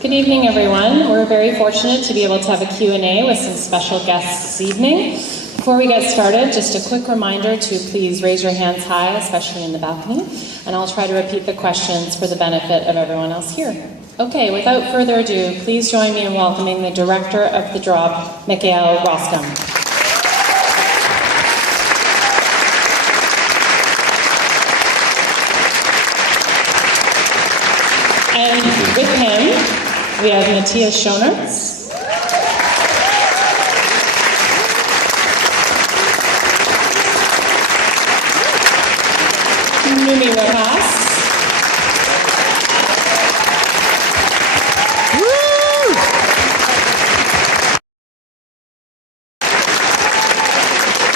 Good evening, everyone. We're very fortunate to be able to have a Q&A with some special guests this evening. Before we get started, just a quick reminder to please raise your hands high, especially in the balcony, and I'll try to repeat the questions for the benefit of everyone else here. Okay, without further ado, please join me in welcoming the director of the drop, Michael Roscom. And with him, we have Matthias Schoenertz, Numi Rapace,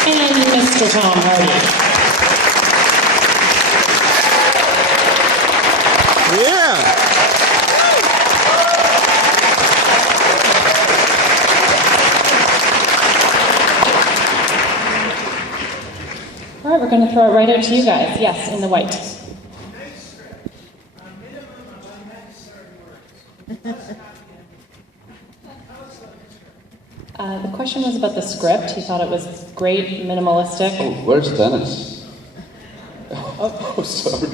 and Mr. Tom Hardy. Yeah. All right, we're going to throw it right out to you guys. Yes, in the white. The question was about the script. He thought it was great, minimalistic. Oh, where's Dennis? Oh, sorry.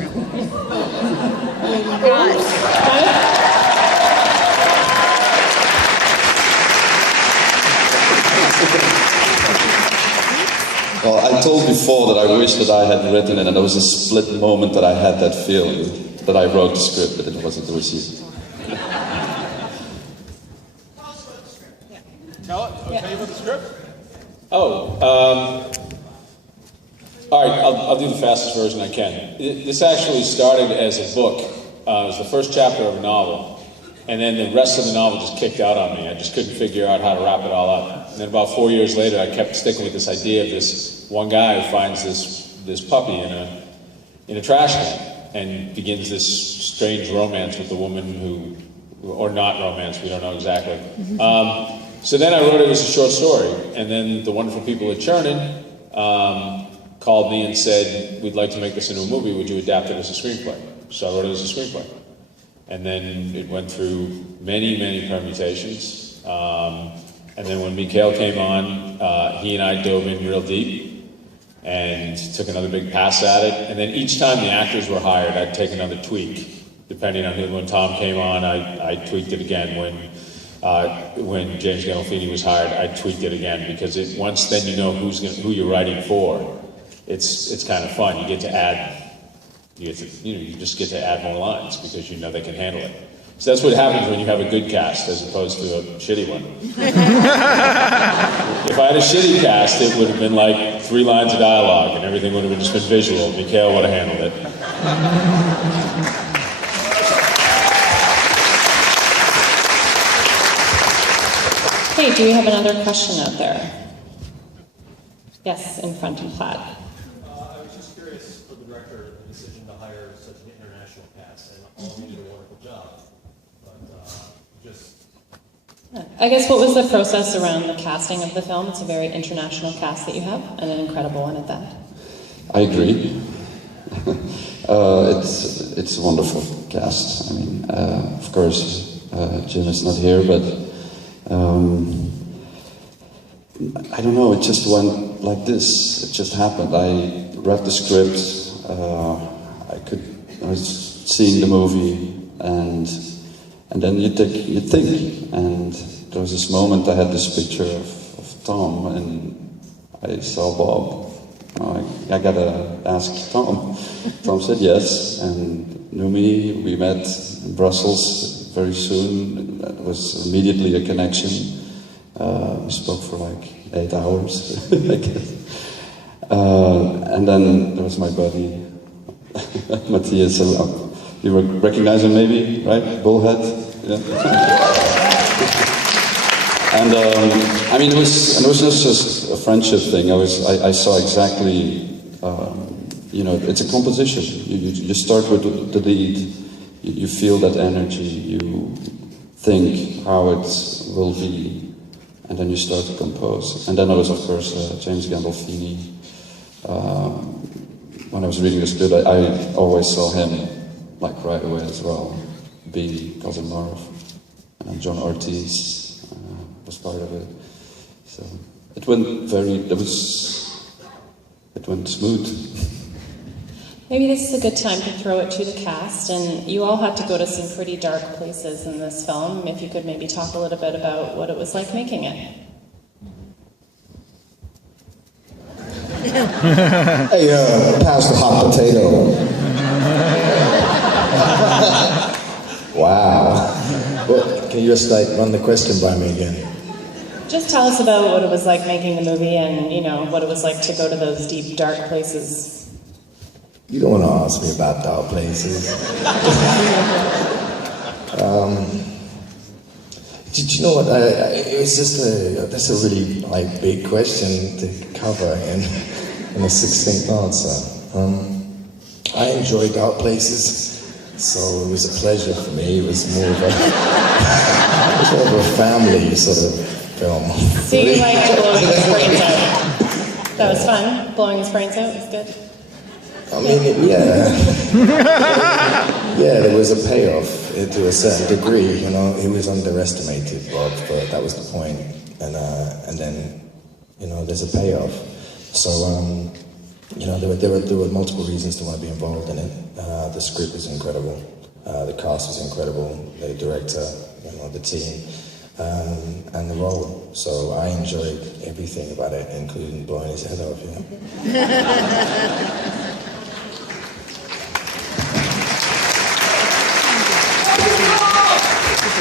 Well, I told before that I wish that I had written it, and there was a split moment that I had that feeling that I wrote the script, but it wasn't received. Tell you about the script? All right, I'll do the fastest version I can. This actually started as a book. It was the first chapter of a novel. And then the rest of the novel just kicked out on me. I just couldn't figure out how to wrap it all up. And then about 4 years later, I kept sticking with this idea of this one guy who finds this puppy in a trash can and begins this strange romance with the woman who, or not romance, we don't know exactly. So then I wrote it as a short story. And then the wonderful people at Chernin called me and said, we'd like to make this into a movie. Would you adapt it as a screenplay? So I wrote it as a screenplay. And then it went through many, many permutations. And then when Mikhail came on, he and I dove in real deep and took another big pass at it. And then each time the actors were hired, I'd take another tweak. Depending on who, when Tom came on, I tweaked it again. When James Gandolfini was hired, I tweaked it again because once then you know who you're writing for, it's kind of fun. You get to add. You just get to add more lines because you know they can handle it. So that's what happens when you have a good cast as opposed to a shitty one. If I had a shitty cast, it would have been like 3 lines of dialogue and everything would have just been visual. Mikhail would have handled it. Hey, do we have another question out there? Yes, in front in plaid. I was just curious for the director, the decision to hire such an international cast, and all of you did a wonderful job. But I guess what was the process around the casting of the film? It's a very international cast that you have, and an incredible one at that. I agree. It's a wonderful cast. I mean, of course, Jim is not here, but I don't know, it just went like this. It just happened. I read the script, I was seeing the movie, and then you think. And there was this moment I had this picture of Tom, and I saw Bob. I gotta ask Tom. Tom said yes, and Numi, we met in Brussels very soon. That was immediately a connection. We spoke for like 8 hours, I guess. And then there was my buddy, Matthias. You recognize him maybe, right? Bullhead? Yeah. And I mean, it was not just a friendship thing. I saw exactly, it's a composition. You start with the lead, you feel that energy, you think how it will be, and then you start to compose. And then there was, of course, James Gandolfini. When I was reading the script, I always saw him, like, right away as well, being Cousin Marv. and John Ortiz was part of it. So it went it went smooth. Maybe this is a good time to throw it to the cast, and you all had to go to some pretty dark places in this film. If you could maybe talk a little bit about what it was like making it. Hey, pass the hot potato. Wow. Well, can you just like run the question by me again? Just tell us about what it was like making the movie, and you know what it was like to go to those deep, dark places. You don't want to ask me about dark places. Did you know what? It was just that's a really like big question to cover in a succinct answer. I enjoy dark places, so it was a pleasure for me. It was more of a family sort of film. So you liked blowing his brains out? That was fun. Blowing his brains out was good. I mean, yeah. Yeah, there was a payoff to a certain degree, you know. He was underestimated, Bob, but that was the point. And then, you know, there's a payoff. So, you know, there were multiple reasons to want to be involved in it. The script was incredible. The cast was incredible. The director, you know, the team, and the role. So I enjoyed everything about it, including blowing his head off, you know.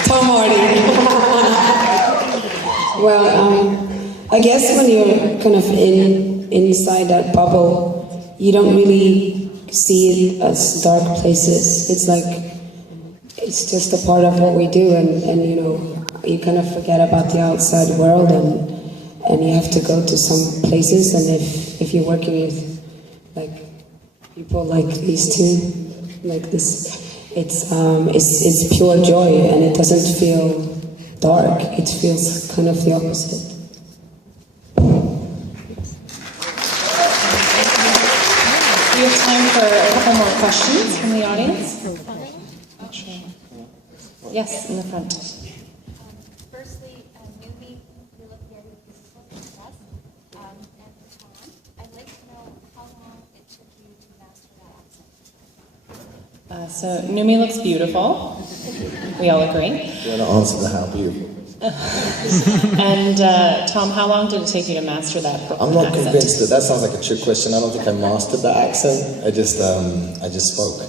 Tom Hardy. Well, I guess when you're kind of inside that bubble, you don't really see it as dark places. It's like, it's just a part of what we do, and you know, you kind of forget about the outside world, and you have to go to some places, and if you're working with like people like these two, like this, it's pure joy, and it doesn't feel dark. It feels kind of the opposite. We have time for a couple more questions from the audience. Yes, in the front. Firstly, Numi, you look very beautiful and dressed. And Tom, I'd like to know how long it took you to master that accent. So Numi looks beautiful. We all agree. You want to answer the how beautiful? And Tom, how long did it take you to master that I'm not accent? convinced that sounds like a trick question. I don't think I mastered that accent. I just spoke,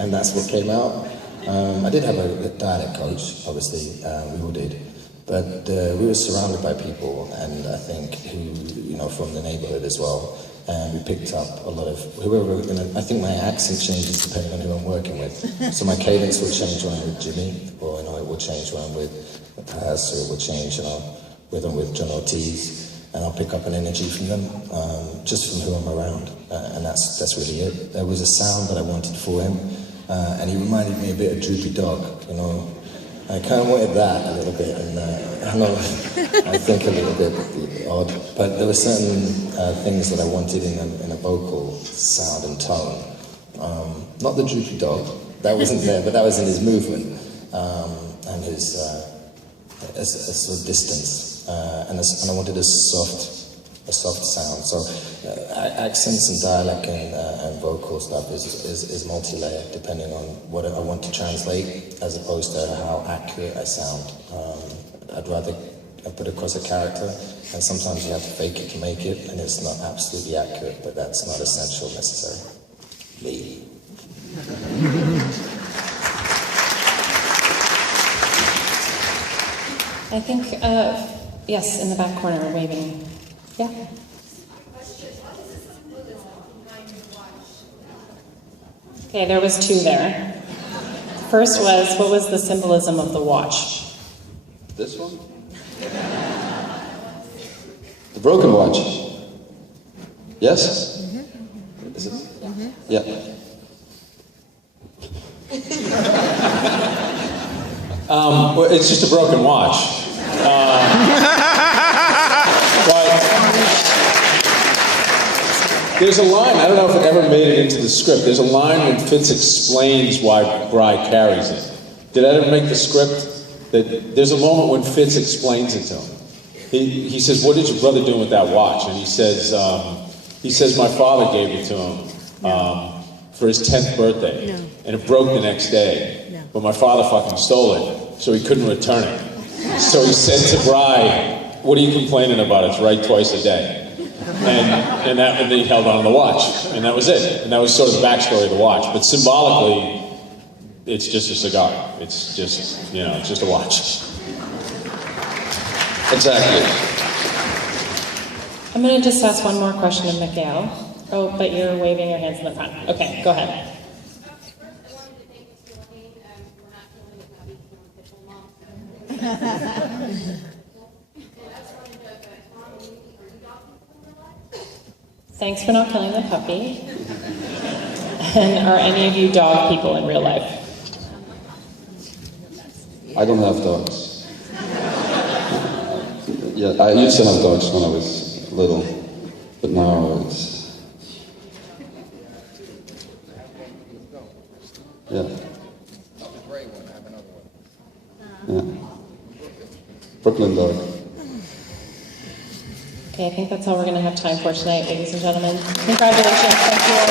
and that's what came out. I did have a dialect coach, obviously, we all did, but we were surrounded by people, and I think who, you know, from the neighborhood as well, and we picked up a lot of whoever. You know, I think my accent changes depending on who I'm working with. So my cadence will change when I'm with Jimmy, or you know, it will change when I'm with Paz, or it will change, you know, when I'm with John Ortiz, and I'll pick up an energy from them, just from who I'm around, and that's really it. There was a sound that I wanted for him. And he reminded me a bit of Droopy Dog, you know. I kind of wanted that a little bit, and I know I think a little bit odd, but there were certain things that I wanted in a vocal sound and tone. Not the Droopy Dog, that wasn't there, but that was in his movement and his sort of distance, and I wanted a soft sound. So accents and dialect and vocal stuff is multi-layered depending on what I want to translate, as opposed to how accurate I sound. I'd rather put across a character, and sometimes you have to fake it to make it, and it's not absolutely accurate, but that's not essential necessarily. Me. I think, yes, in the back corner, waving. Yeah. Okay, there was two there. First was, what was the symbolism of the watch? This one? The broken watch. Yes? Mm-hmm. Is it? Mm-hmm. Yeah. Well, it's just a broken watch. There's a line, I don't know if it ever made it into the script, there's a line when Fitz explains why Bry carries it. Did that ever make the script? that there's a moment when Fitz explains it to him. He says, "What did your brother do with that watch?" And he says, "My father gave it to him for his 10th birthday, and it broke the next day. But my father fucking stole it, so he couldn't return it. So he said to Bri, 'What are you complaining about? It's right twice a day.'" And then he held on to the watch, and that was it. And that was sort of the backstory of the watch. But symbolically, it's just a cigar. It's just, it's just a watch. Exactly. I'm going to just ask one more question of Miguel. Oh, but you're waving your hands in the front. Okay, go ahead. First, I wanted to thank Mr. Lane for not killing the puppy from Pitbull Mom. And I just wanted to Tom, are you dog people in real life? Thanks for not killing the puppy. And are any of you dog people in real life? I don't have dogs. Yeah, I used to have dogs when I was little, but now it's... Yeah. Yeah. Brooklyn dog. Okay, I think that's all we're going to have time for tonight, ladies and gentlemen. Congratulations. Thank you all.